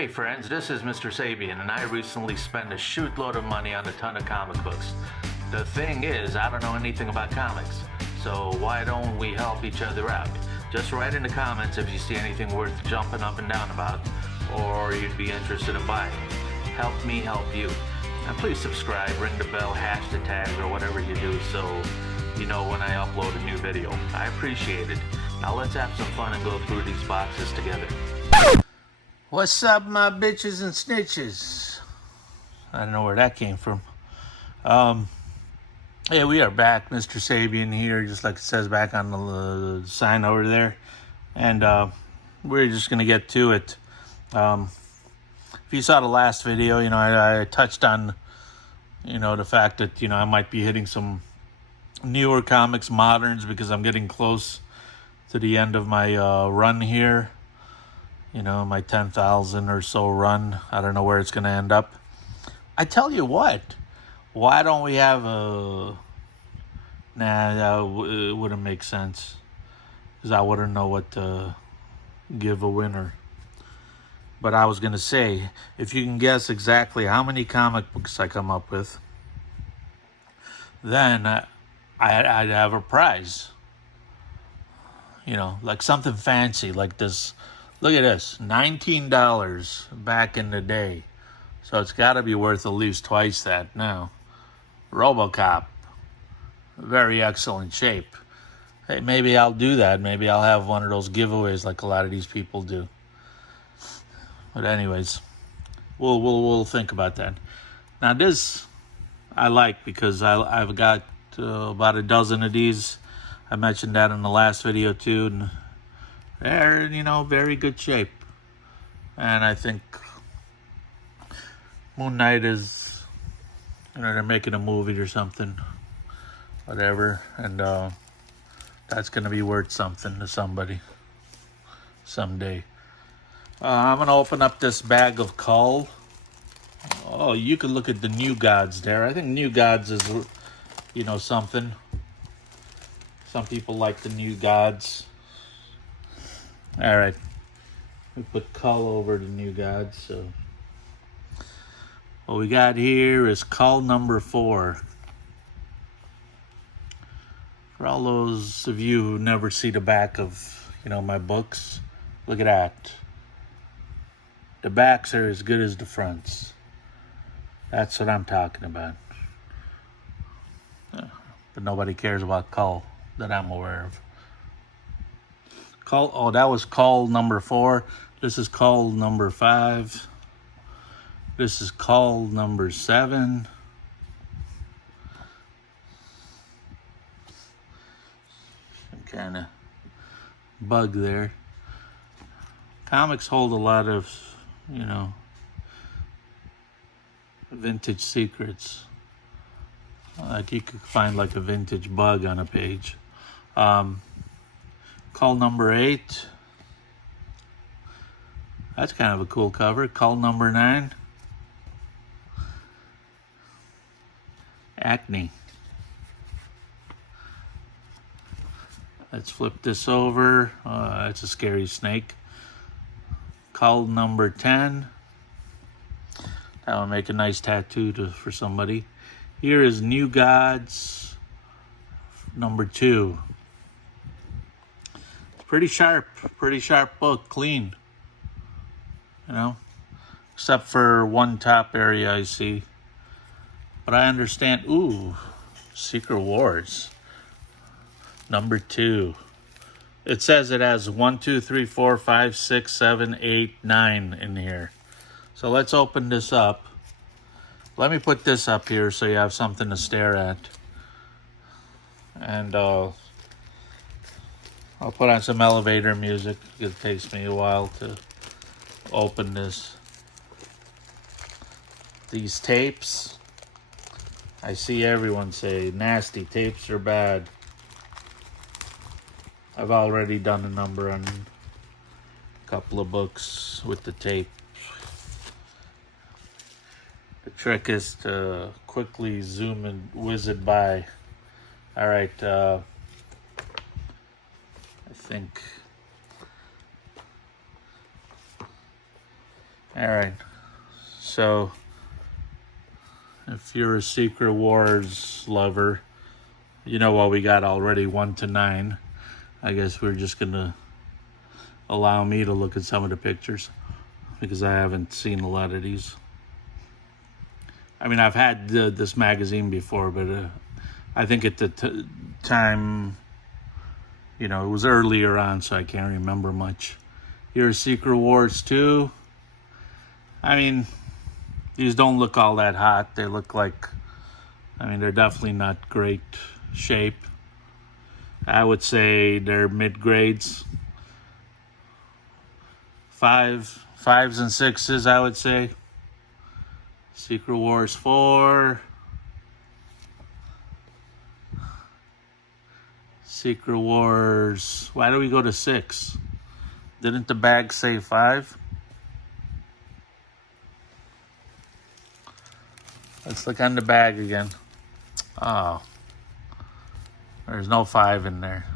Hey friends, this is MR.SABIAN, and I recently spent a shootload of money on a ton of comic books. The thing is, I don't know anything about comics, so why don't we help each other out? Just write in the comments if you see anything worth jumping up and down about, or you'd be interested in buying. Help me help you. And please subscribe, ring the bell, hash the tag, or whatever you do so you know when I upload a new video. I appreciate it. Now let's have some fun and go through these boxes together. What's up, my bitches and snitches? I don't know where that came from. Yeah, we are back. MR.SABIAN here, just like it says back on the sign over there. And we're just going to get to it. If you saw the last video, I touched on, the fact that, I might be hitting some newer comics, moderns, because I'm getting close to the end of my run here. My 10,000 or so run. I don't know where it's going to end up. I tell you what, why don't we have a... it wouldn't make sense, because I wouldn't know what to give a winner. But I was going to say, if you can guess exactly how many comic books I come up with, then I'd have a prize. Like something fancy, like this. Look at this, $19 back in the day. So it's got to be worth at least twice that now. RoboCop, very excellent shape. Hey, maybe I'll do that. Maybe I'll have one of those giveaways like a lot of these people do. But anyways, we'll think about that. Now this I like because I've got about a dozen of these. I mentioned that in the last video too, and they're, very good shape. And I think Moon Knight is, they're making a movie or something, whatever, and that's going to be worth something to somebody someday. I'm going to open up this bag of Cull. Oh, you can look at the New Gods there. I think New Gods is, something. Some people like the New Gods. All right, we put Cull over the New Gods. So what we got here is Cull number 4. For all those of you who never see the back of, my books, look at that. The backs are as good as the fronts. That's what I'm talking about. But nobody cares about Cull that I'm aware of. Cull, oh, that was Cull number 4. This is Cull number 5. This is Cull number 7. Some kind of bug there. Comics hold a lot of, vintage secrets. Like you could find like a vintage bug on a page. Cull number 8. That's kind of a cool cover. Cull number 9. Acne. Let's flip this over. That's a scary snake. Cull number 10. That would make a nice tattoo for somebody. Here is New Gods number 2. Pretty sharp book, clean, except for one top area I see. But I understand, ooh, Secret Wars, number 2. It says it has 1, 2, 3, 4, 5, 6, 7, 8, 9 in here. So let's open this up. Let me put this up here so you have something to stare at. And I'll put on some elevator music. It takes me a while to open this. These tapes, I see everyone say nasty tapes are bad. I've already done a number on a couple of books with the tape. The trick is to quickly zoom and whiz it by. All right, I think All right. So, if you're a Secret Wars lover, you know what we got already, 1 to 9. I guess we're just gonna allow me to look at some of the pictures because I haven't seen a lot of these. I mean, I've had this magazine before, but I think at the time, you know, it was earlier on, so I can't remember much. Here's Secret Wars 2. I mean, these don't look all that hot. They look like, I mean, they're definitely not great shape. I would say they're mid-grades. Fives and 6s, I would say. Secret Wars 4. Secret Wars. Why do we go to 6? Didn't the bag say 5? Let's look on the bag again. Oh. There's no 5 in there.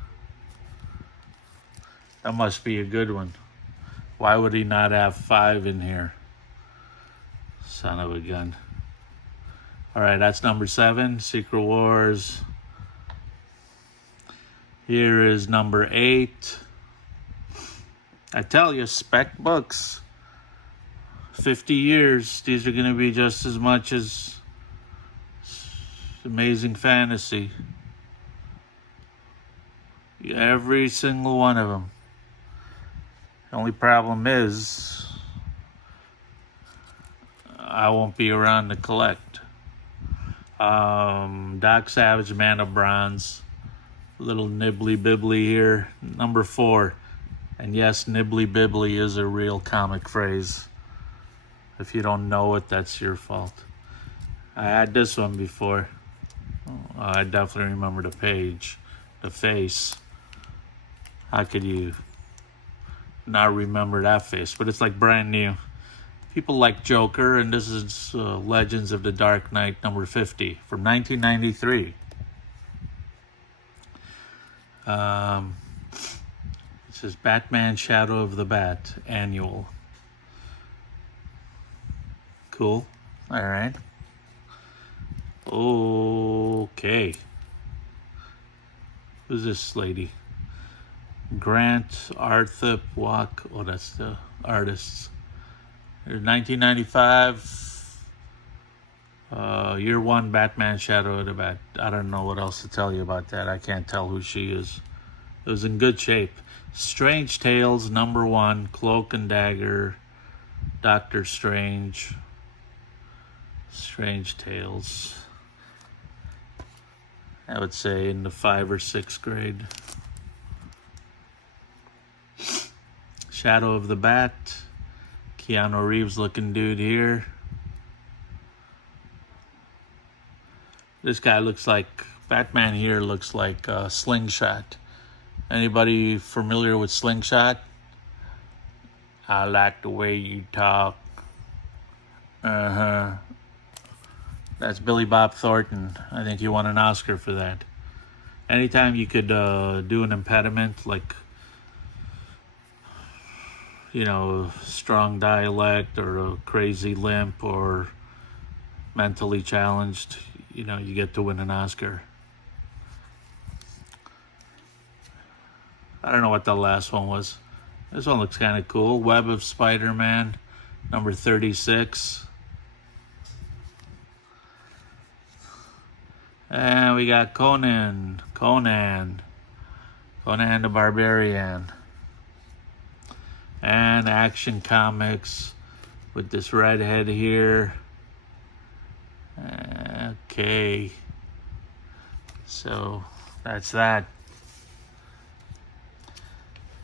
That must be a good one. Why would he not have 5 in here? Son of a gun. All right, that's number 7, Secret Wars. Here is number 8. I tell you, spec books. 50 years, these are going to be just as much as Amazing Fantasy. Every single one of them. The only problem is I won't be around to collect. Doc Savage, Man of Bronze. Little nibbly bibbly here. Number 4. And yes, nibbly bibbly is a real comic phrase. If you don't know it, that's your fault. I had this one before. I definitely remember the page, the face. How could you not remember that face? But it's like brand new. People like Joker, and this is Legends of the Dark Knight number 50 from 1993. It says Batman Shadow of the Bat Annual. Cool. All right. Okay. Who's this lady? Grant Arthur Walk. Oh, that's the artists. Here's 1995. Year 1 Batman Shadow of the Bat. I don't know what else to tell you about that. I can't tell who she is. It was in good shape. Strange Tales number 1. Cloak and Dagger. Doctor Strange. Strange Tales. I would say in the 5th or 6th grade. Shadow of the Bat. Keanu Reeves looking dude here. This guy looks like, Batman here looks like Slingshot. Anybody familiar with Slingshot? I like the way you talk. Uh-huh. That's Billy Bob Thornton. I think he won an Oscar for that. Anytime you could do an impediment, like, you know, strong dialect or a crazy limp or mentally challenged, you know, you get to win an Oscar. I don't know what the last one was. This one looks kind of cool. Web of Spider-Man, number 36. And we got Conan the Barbarian. And Action Comics with this redhead here. Okay. So that's that.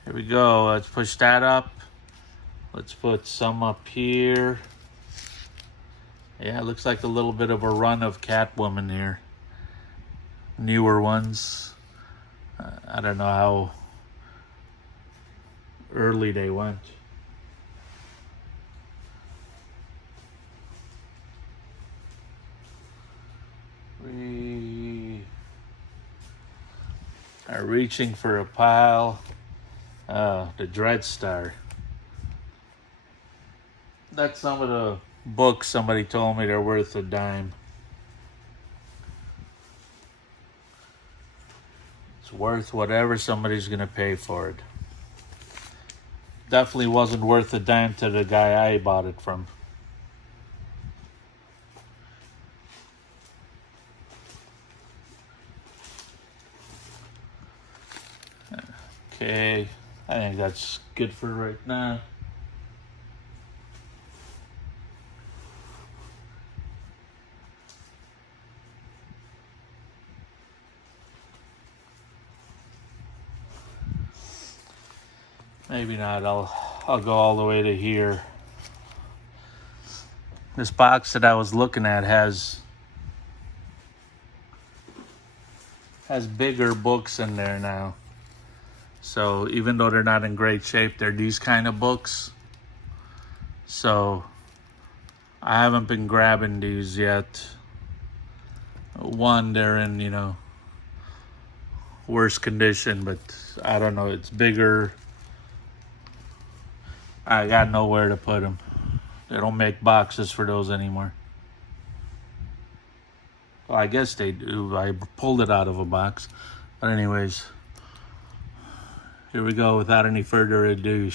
Here we go. Let's push that up. Let's put some up here. Yeah, it looks like a little bit of a run of Catwoman here. Newer ones. I don't know how early they went. We are reaching for a pile. The Dread Star. That's some of the books somebody told me they're worth a dime. It's worth whatever somebody's gonna pay for it. Definitely wasn't worth a dime to the guy I bought it from. Okay, I think that's good for right now. Maybe not. I'll go all the way to here. This box that I was looking at has bigger books in there now. So even though they're not in great shape, they're these kind of books. So I haven't been grabbing these yet. One, they're in, worse condition, but I don't know, it's bigger. I got nowhere to put them. They don't make boxes for those anymore. Well, I guess they do. I pulled it out of a box. But anyways, here we go without any further ado.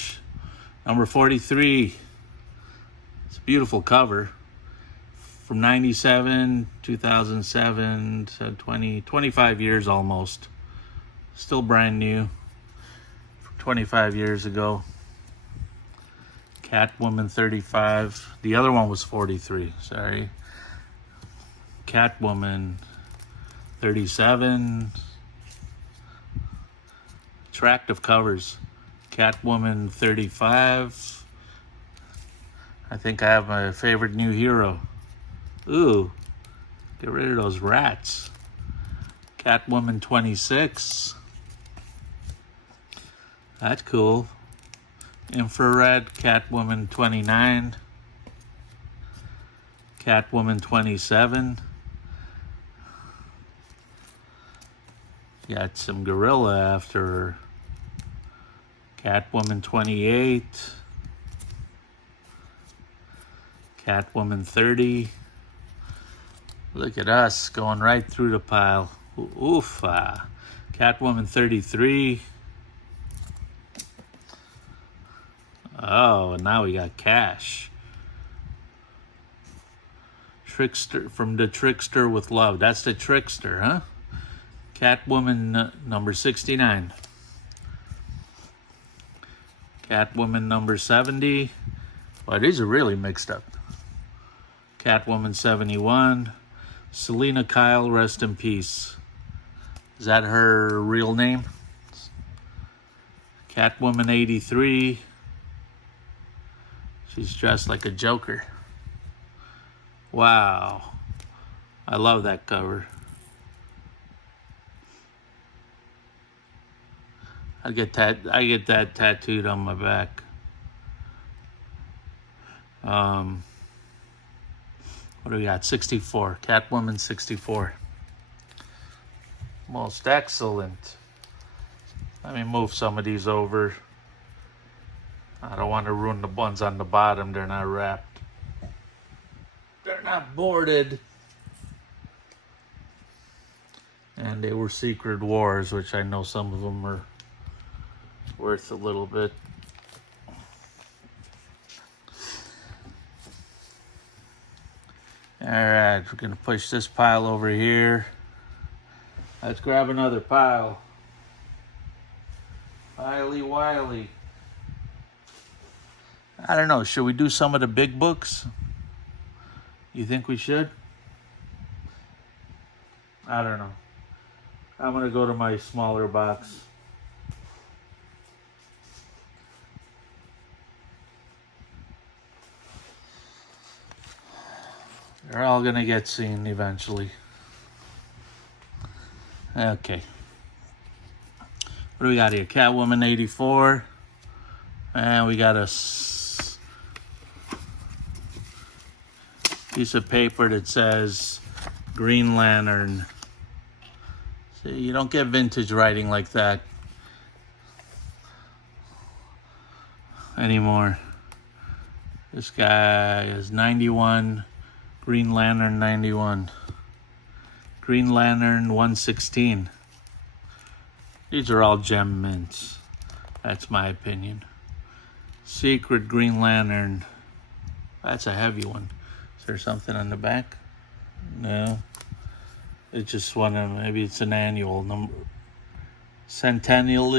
Number 43. It's a beautiful cover. From 97, 2007, to 25 years almost. Still brand new. From 25 years ago. Catwoman 35. The other one was 43, sorry. Catwoman 37. Attractive covers. Catwoman 35. I think I have my favorite new hero. Ooh, get rid of those rats. Catwoman 26. That's cool. Infrared, Catwoman 29. Catwoman 27. Got some gorilla after her. Catwoman 28. Catwoman 30. Look at us going right through the pile. Oof. Catwoman 33. Oh, and now we got cash. Trickster, from the Trickster with Love. That's the Trickster, huh? Catwoman number 69. Catwoman number 70. Well, these are really mixed up. Catwoman 71. Selena Kyle, rest in peace. Is that her real name? Catwoman 83. She's dressed like a Joker. Wow. I love that cover. I get that tattooed on my back. What do we got? 64. Catwoman 64. Most excellent. Let me move some of these over. I don't want to ruin the ones on the bottom. They're not wrapped. They're not boarded. And they were Secret Wars, which I know some of them are worth a little bit. Alright, we're going to push this pile over here. Let's grab another pile. Wily Wiley. I don't know, should we do some of the big books? You think we should? I don't know. I'm going to go to my smaller box. They're all going to get seen eventually. Okay. What do we got here? Catwoman 84. And we got a piece of paper that says Green Lantern. See, you don't get vintage writing like that anymore. This guy is 91. Green Lantern 91. Green Lantern 116. These are all gem mints. That's my opinion. Secret Green Lantern. That's a heavy one. Is there something on the back? No. It's just one of them. Maybe it's an annual number. Centennial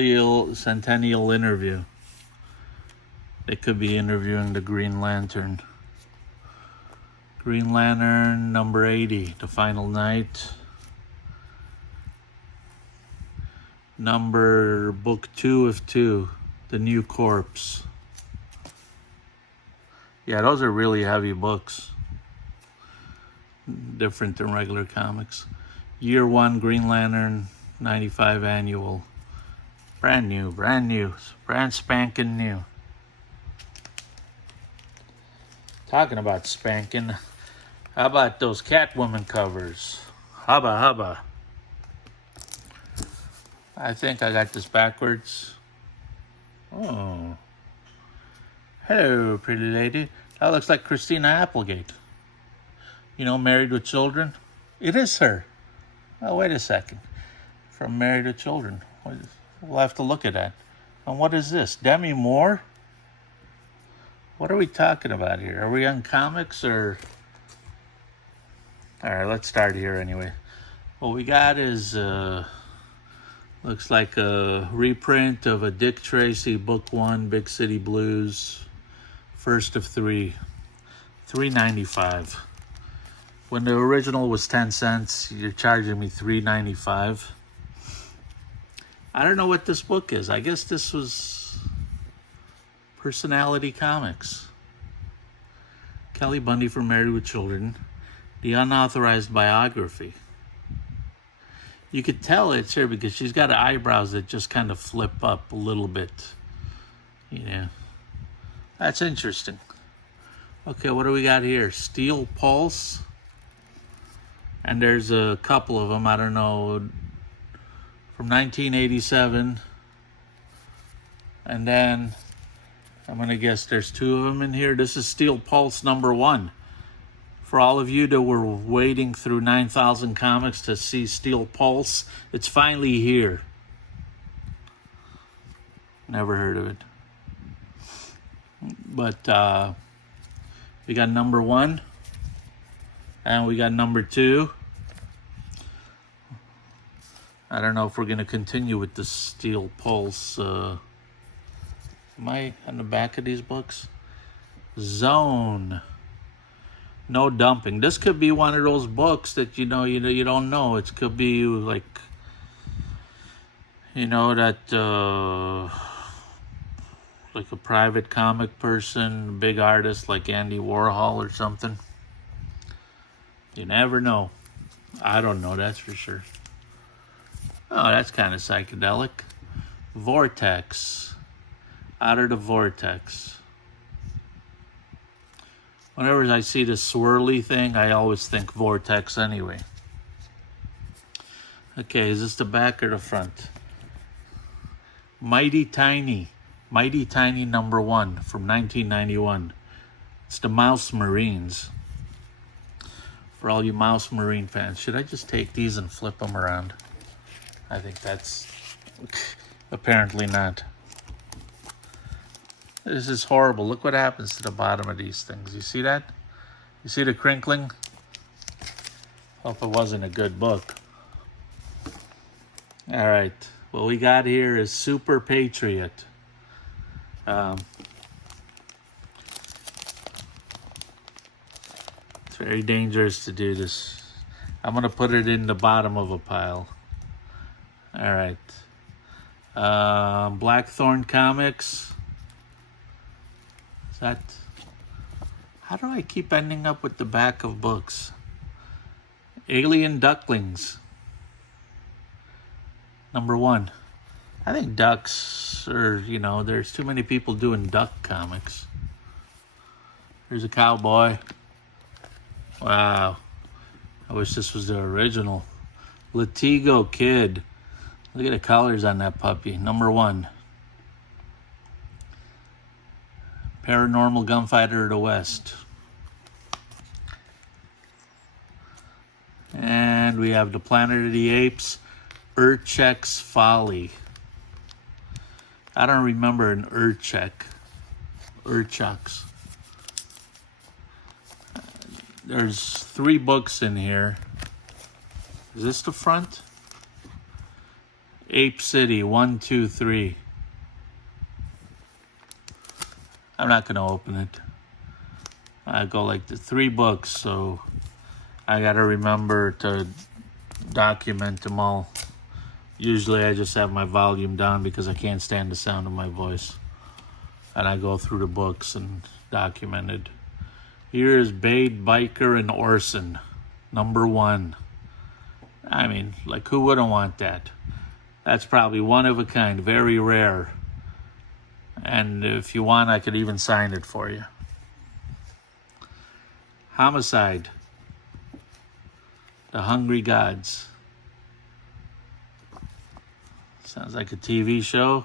interview. They could be interviewing the Green Lantern. Green Lantern number 80, The Final Night. Book 2 of 2, The New Corpse. Yeah, those are really heavy books. Different than regular comics. Year 1, Green Lantern, 95 annual. Brand new, brand spanking new. Talking about spanking, how about those Catwoman covers? Hubba. I think I got this backwards. Oh. Hello, pretty lady. That looks like Christina Applegate. You know, Married with Children? It is her. Oh, wait a second. From Married with Children. We'll have to look at that. And what is this? Demi Moore? What are we talking about here? Are we on comics or... All right, let's start here anyway. What we got is, looks like a reprint of a Dick Tracy Book 1, Big City Blues, first of 3, $3.95. When the original was 10 cents, you're charging me $3.95. I don't know what this book is. I guess this was Personality Comics. Kelly Bundy from Married with Children. The unauthorized biography. You could tell it's here because she's got eyebrows that just kind of flip up a little bit. Yeah. That's interesting. Okay, what do we got here? Steel Pulse. And there's a couple of them, I don't know, from 1987. And then, I'm going to guess there's 2 of them in here. This is Steel Pulse number 1. For all of you that were waiting through 9,000 comics to see Steel Pulse, it's finally here. Never heard of it. But we got number 1. And we got number 2. I don't know if we're going to continue with the Steel Pulse. Am I on the back of these books? Zone. No dumping. This could be one of those books that you don't know. It could be like, that like a private comic person, big artist like Andy Warhol or something. You never know. I don't know, that's for sure. Oh, that's kind of psychedelic. Vortex. Out of the Vortex. Whenever I see this swirly thing, I always think Vortex anyway. Okay, is this the back or the front? Mighty Tiny number 1 from 1991. It's the Mouse Marines. For all you Mouse Marine fans, should I just take these and flip them around? I think that's apparently not. This is horrible. Look what happens to the bottom of these things. You see that? You see the crinkling? Hope it wasn't a good book. All right. What we got here is Super Patriot. It's very dangerous to do this. I'm going to put it in the bottom of a pile. All right. Blackthorn Comics. Is that... How do I keep ending up with the back of books? Alien Ducklings. Number 1. I think ducks are, there's too many people doing duck comics. There's a cowboy. Wow. I wish this was the original. Latigo Kid. Look at the colors on that puppy. Number 1. Paranormal Gunfighter of the West. And we have the Planet of the Apes, Urchek's Folly. I don't remember an Urchek. Urcheks. There's 3 books in here. Is this the front? Ape City, 1, 2, 3. I'm not going to open it. I go like the 3 books, so I got to remember to document them all. Usually I just have my volume down because I can't stand the sound of my voice. And I go through the books and document it. Here is Bade, Biker, and Orson, number 1. I mean, like, who wouldn't want that? That's probably one of a kind, very rare. And if you want, I could even sign it for you. Homicide. The Hungry Gods. Sounds like a TV show.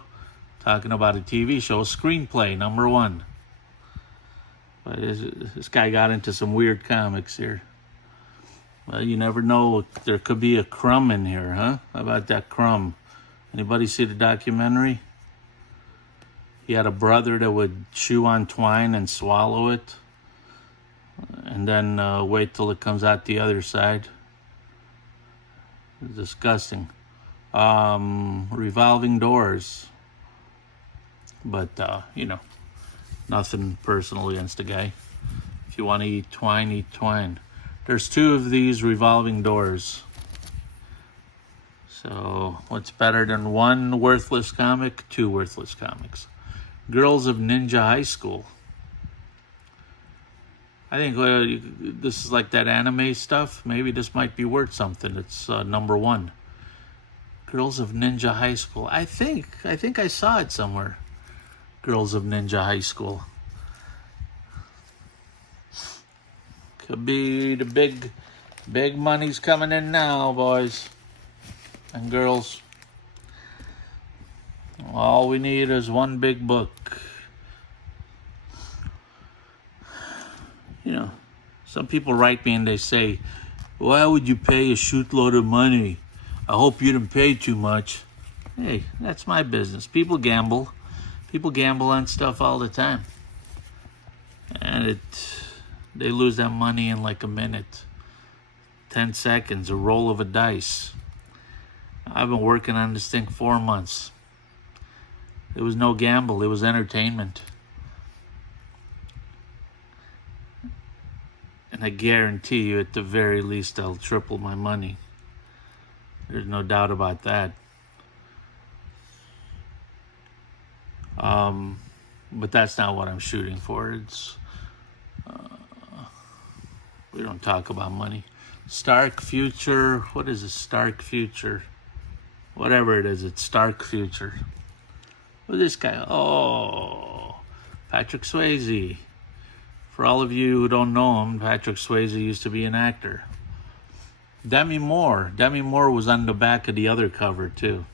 Talking about a TV show. Screenplay, number 1. But this guy got into some weird comics here. Well, you never know. There could be a crumb in here, huh? How about that crumb? Anybody see the documentary? He had a brother that would chew on twine and swallow it. And then wait till it comes out the other side. It's disgusting. Revolving doors. But, you know, nothing personal against the guy. If you want to eat twine, eat twine. There's 2 of these revolving doors. So, what's better than 1 worthless comic? 2 worthless comics. Girls of Ninja High School. I think this is like that anime stuff. Maybe this might be worth something. It's number 1. Girls of Ninja High School. I think I saw it somewhere. Girls of Ninja High School. Could be the big money's coming in now, boys and girls. All we need is 1 big book. You know, some people write me and they say, why would you pay a shootload of money? I hope you didn't pay too much. Hey, that's my business. People gamble. People gamble on stuff all the time. And they lose that money in like a minute. 10 seconds, a roll of a dice. I've been working on this thing 4 months. It was no gamble, it was entertainment. And I guarantee you, at the very least, I'll triple my money. There's no doubt about that. But that's not what I'm shooting for. It's we don't talk about money. Stark Future. What is a Stark Future? Whatever it is, it's Stark Future. Who's this guy? Oh, Patrick Swayze. For all of you who don't know him, Patrick Swayze used to be an actor. Demi Moore. Demi Moore was on the back of the other cover, too.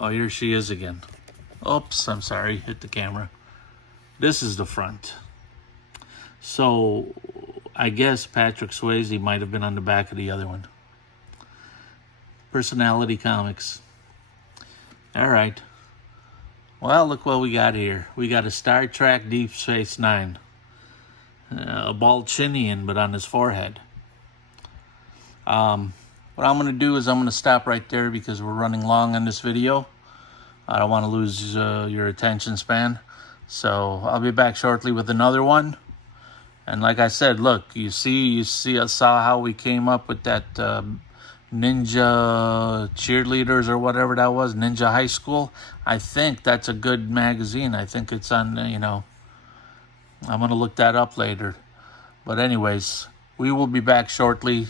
Oh, here she is again. Oops, I'm sorry. Hit the camera. This is the front. So, I guess Patrick Swayze might have been on the back of the other one. Personality Comics. All right. Well, look what we got here. We got a Star Trek Deep Space Nine. A Balchinian, but on his forehead. What I'm going to do is I'm going to stop right there because we're running long on this video. I don't want to lose your attention span. So I'll be back shortly with another one. And like I said, look, you saw how we came up with that Ninja Cheerleaders or whatever that was, Ninja High School. I think that's a good magazine. I think it's on, I'm going to look that up later. But anyways, we will be back shortly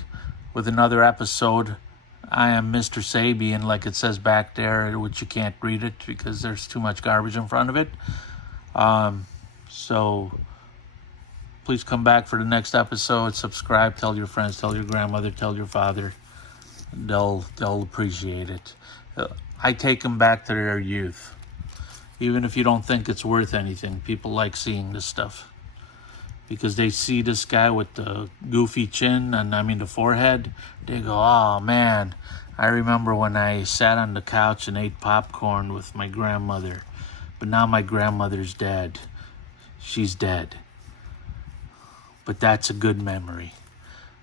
with another episode. I am MR.SABIAN, like it says back there, which you can't read it because there's too much garbage in front of it. So please come back for the next episode. Subscribe, tell your friends, tell your grandmother, tell your father. They'll appreciate it. I take them back to their youth. Even if you don't think it's worth anything, people like seeing this stuff. Because they see this guy with the goofy chin, and I mean the forehead, they go, oh man, I remember when I sat on the couch and ate popcorn with my grandmother. But now my grandmother's dead. She's dead. But that's a good memory.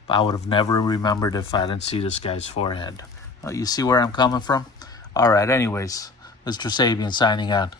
I would have never remembered if I didn't see this guy's forehead. You see where I'm coming from? All right, anyways, Mr. Sabian signing out.